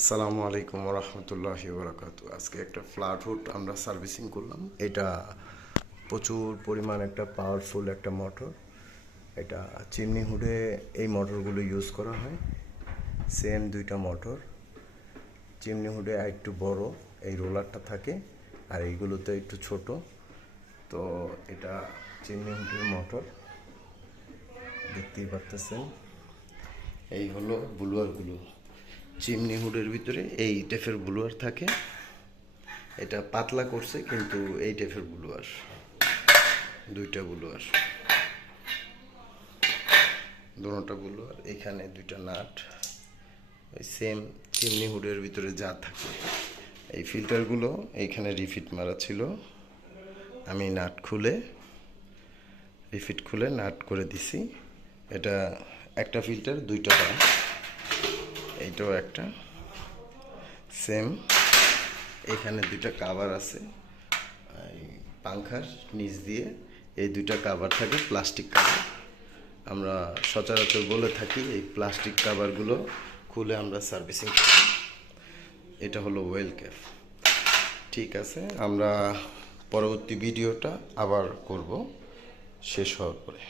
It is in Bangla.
আসসালামু আলাইকুম রহমতুল্লাহি বারাকাতু। আজকে একটা ফ্ল্যাট হুড আমরা সার্ভিসিং করলাম। এটা প্রচুর পরিমাণ একটা পাওয়ারফুল একটা মোটর। এটা চিমনি হুডে এই মোটরগুলো ইউজ করা হয়। সেম দুইটা মোটর। চিমনি হুডে একটু বড় এই রোলারটা থাকে, আর এইগুলোতে একটু ছোট। তো এটা চিমনি হুডের মোটর, দেখতেই পারতেছেন। এই হলো ব্লুয়ারগুলো। চিমনি হুডের ভিতরে এই টাইপের ব্লুয়ার থাকে। এটা পাতলা করছে, কিন্তু এই টাইপের ব্লুয়ার, দুইটা ব্লুয়ার, দুটোটা ব্লুয়ার। এখানে দুইটা নাট, ওই সেম চিমনি হুডের ভিতরে যা থাকে। এই ফিল্টারগুলো এইখানে রিফিট মারা ছিল, আমি নাট খুলে রিফিট খুলে নাট করে দিছি। এটা একটা ফিল্টার দুইটা দাম, এইটাও একটা সেম। এখানে দুইটা কাভার আছে, এই পাংখার নিচ দিয়ে এই দুইটা কাভার থাকে, প্লাস্টিক কাভার। আমরা সচরাচর বলে থাকি এই প্লাস্টিক কাভারগুলো খুলে আমরা সার্ভিসিং করি। এটা হলো ওয়েল ক্যাপ। ঠিক আছে, আমরা পরবর্তী ভিডিওটা আবার করব শেষ হওয়ার পরে।